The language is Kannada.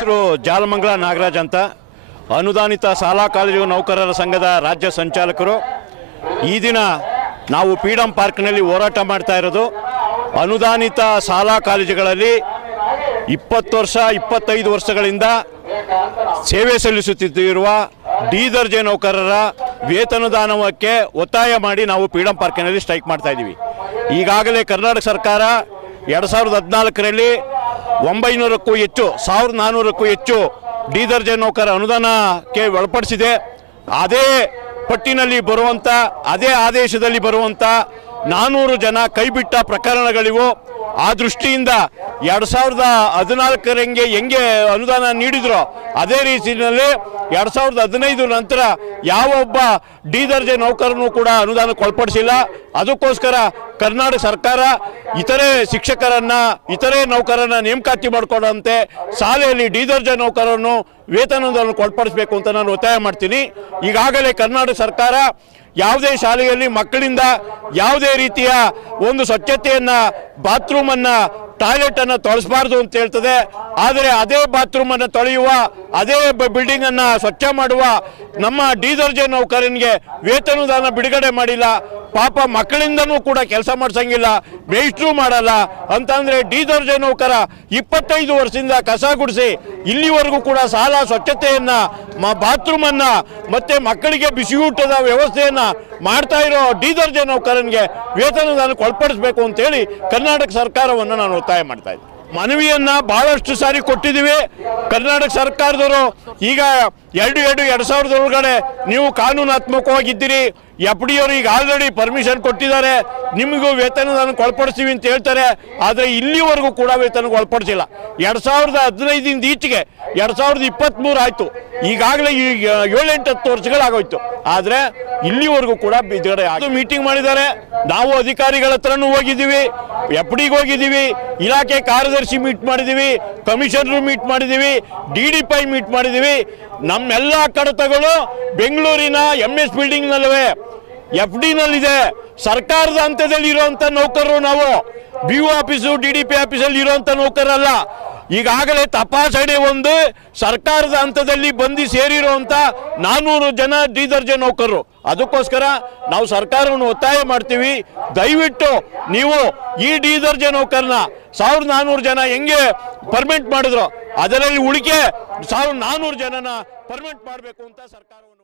ಹೆಸರು ಜಾಲಮಂಗಲ ನಾಗರಾಜ್ ಅಂತ, ಅನುದಾನಿತ ಶಾಲಾ ಕಾಲೇಜು ನೌಕರರ ಸಂಘದ ರಾಜ್ಯ ಸಂಚಾಲಕರು. ಈ ದಿನ ನಾವು ಫ್ರೀಡಂ ಪಾರ್ಕ್ನಲ್ಲಿ ಹೋರಾಟ ಮಾಡ್ತಾ ಇರೋದು ಅನುದಾನಿತ ಶಾಲಾ ಕಾಲೇಜುಗಳಲ್ಲಿ 20 ವರ್ಷ 25 ವರ್ಷಗಳಿಂದ ಸೇವೆ ಸಲ್ಲಿಸುತ್ತಿರುವ ಡಿ ದರ್ಜೆ ನೌಕರರ ವೇತನದಾನಕ್ಕೆ ಒತ್ತಾಯ ಮಾಡಿ ನಾವು ಫ್ರೀಡಂ ಪಾರ್ಕಿನಲ್ಲಿ ಸ್ಟ್ರೈಕ್ ಮಾಡ್ತಾ ಇದ್ದೀವಿ. ಈಗಾಗಲೇ ಕರ್ನಾಟಕ ಸರ್ಕಾರ 2014ರಲ್ಲಿ 900ಕ್ಕೂ ಹೆಚ್ಚು 1400ಕ್ಕೂ ಹೆಚ್ಚು ಡಿ ದರ್ಜೆ ನೌಕರ ಅನುದಾನಕ್ಕೆ ಒಳಪಡಿಸಿದೆ. ಅದೇ ಪಟ್ಟಿನಲ್ಲಿ ಬರುವಂಥ, ಅದೇ ಆದೇಶದಲ್ಲಿ ಬರುವಂಥ 400 ಜನ ಕೈಬಿಟ್ಟ ಪ್ರಕರಣಗಳಿವು. ಆ ದೃಷ್ಟಿಯಿಂದ 2014 ಹೆಂಗೆ ಅನುದಾನ ನೀಡಿದ್ರೋ ಅದೇ ರೀತಿಯಲ್ಲಿ 2015 ನಂತರ ಯಾವೊಬ್ಬ ಡಿ ದರ್ಜೆ ನೌಕರನು ಕೂಡ ಅನುದಾನಕ್ಕೆ ಒಳಪಡಿಸಿಲ್ಲ. ಅದಕ್ಕೋಸ್ಕರ ಕರ್ನಾಟಕ ಸರ್ಕಾರ ಇತರೆ ಶಿಕ್ಷಕರನ್ನ, ಇತರೆ ನೌಕರರನ್ನ ನೇಮಕಾತಿ ಮಾಡಿಕೊಂಡಂತೆ ಶಾಲೆಯಲ್ಲಿ ಡಿ ದರ್ಜೆ ನೌಕರರನ್ನು ವೇತನವನ್ನು ಒಳಪಡಿಸಬೇಕು ಅಂತ ನಾನು ಒತ್ತಾಯ ಮಾಡ್ತೀನಿ. ಈಗಾಗಲೇ ಕರ್ನಾಟಕ ಸರ್ಕಾರ ಯಾವುದೇ ಶಾಲೆಯಲ್ಲಿ ಮಕ್ಕಳಿಂದ ಯಾವುದೇ ರೀತಿಯ ಒಂದು ಸ್ವಚ್ಛತೆಯನ್ನು, ಬಾತ್ರೂಮನ್ನು, ಟಾಯ್ಲೆಟನ್ನು ತೊಳೆಸಬಾರ್ದು ಅಂತ ಹೇಳ್ತದೆ. ಆದರೆ ಅದೇ ಬಾತ್ರೂಮನ್ನು ತೊಳೆಯುವ, ಅದೇ ಬಿಲ್ಡಿಂಗನ್ನು ಸ್ವಚ್ಛ ಮಾಡುವ ನಮ್ಮ ಡಿ ದರ್ಜೆ ನೌಕರನಿಗೆ ವೇತನದಾನ ಬಿಡುಗಡೆ ಮಾಡಿಲ್ಲ. ಪಾಪ ಮಕ್ಕಳಿಂದನೂ ಕೂಡ ಕೆಲಸ ಮಾಡಿಸಂಗಿಲ್ಲ, ಮೇಸ್ಟ್ರು ಮಾಡಲ್ಲ ಅಂತಂದರೆ ಡಿ ದರ್ಜೆ ನೌಕರ 25 ವರ್ಷದಿಂದ ಕಸ ಗುಡಿಸಿ ಇಲ್ಲಿವರೆಗೂ ಕೂಡ ಶಾಲಾ ಸ್ವಚ್ಛತೆಯನ್ನು, ಬಾತ್ರೂಮನ್ನು ಮತ್ತು ಮಕ್ಕಳಿಗೆ ಬಿಸಿ ಊಟದ ವ್ಯವಸ್ಥೆಯನ್ನು ಮಾಡ್ತಾ ಇರೋ ಡಿ ದರ್ಜೆ ನೌಕರನಿಗೆ ವೇತನದಾನಕ್ಕೆ ಒಳಪಡಿಸಬೇಕು ಅಂತೇಳಿ ಕರ್ನಾಟಕ ಸರ್ಕಾರವನ್ನು ನಾನು ಒತ್ತಾಯ ಮಾಡ್ತಾ ಇದ್ದೀನಿ. ಮನವಿಯನ್ನು ಭಾಳಷ್ಟು ಸಾರಿ ಕೊಟ್ಟಿದ್ದೀವಿ. ಕರ್ನಾಟಕ ಸರ್ಕಾರದವರು ಈಗ 2000 ಒಳಗಡೆ ನೀವು ಕಾನೂನಾತ್ಮಕವಾಗಿದ್ದೀರಿ, FD ಅವರು ಈಗ ಆಲ್ರೆಡಿ ಪರ್ಮಿಷನ್ ಕೊಟ್ಟಿದ್ದಾರೆ, ನಿಮಗೂ ವೇತನದಾನಕ್ಕೆ ಒಳಪಡಿಸ್ತೀವಿ ಅಂತ ಹೇಳ್ತಾರೆ. ಆದರೆ ಇಲ್ಲಿವರೆಗೂ ಕೂಡ ವೇತನಕ್ಕೆ ಒಳಪಡಿಸಿಲ್ಲ. 2015 ಈಚೆಗೆ 2023 ಆಯಿತು, ಈಗಾಗಲೇ 7-8 ವರ್ಷಗಳಾಗೋಯ್ತು. ಆದರೆ ಇಲ್ಲಿವರೆಗೂ ಕೂಡ ಬಿಡುಗಡೆ ಮೀಟಿಂಗ್ ಮಾಡಿದ್ದಾರೆ. ನಾವು ಅಧಿಕಾರಿಗಳ ಹತ್ರನೂ ಹೋಗಿದ್ದೀವಿ, FDಗೆ ಹೋಗಿದ್ದೀವಿ, ಇಲಾಖೆ ಕಾರ್ಯದರ್ಶಿ ಮೀಟ್ ಮಾಡಿದ್ದೀವಿ, ಕಮಿಷನರು ಮೀಟ್ ಮಾಡಿದ್ದೀವಿ, DDPI ಮೀಟ್ ಮಾಡಿದ್ದೀವಿ. ನಮ್ಮೆಲ್ಲ ಕಡತಗಳು ಬೆಂಗಳೂರಿನ MS ಬಿಲ್ಡಿಂಗ್ನಲ್ಲವೇ, FDನಲ್ಲಿದೆ. ಸರ್ಕಾರದ ಹಂತದಲ್ಲಿ ಇರುವಂಥ ನೌಕರರು ನಾವು, BO ಆಫೀಸು DDPI ಆಫೀಸಲ್ಲಿ ಇರುವಂಥ ನೌಕರಲ್ಲ. ಈಗಾಗಲೇ ತಪಾಸಣೆ ಒಂದು ಸರ್ಕಾರದ ಹಂತದಲ್ಲಿ ಬಂದು ಸೇರಿರುವಂಥ 400 ಜನ ಡಿ ದರ್ಜೆ ನೌಕರರು. ಅದಕ್ಕೋಸ್ಕರ ನಾವು ಸರ್ಕಾರವನ್ನು ಒತ್ತಾಯ ಮಾಡ್ತೀವಿ, ದಯವಿಟ್ಟು ನೀವು ಈ ಡಿ ದರ್ಜೆ ನೌಕರನ 1400 ಜನ ಹೆಂಗೆ ಪರ್ಮನೆಂಟ್ ಮಾಡಿದ್ರು ಅದರಲ್ಲಿ ಉಳಿಕೆ 1400 ಜನನ ಪರ್ಮನೆಂಟ್ ಮಾಡಬೇಕು ಅಂತ ಸರ್ಕಾರವನ್ನು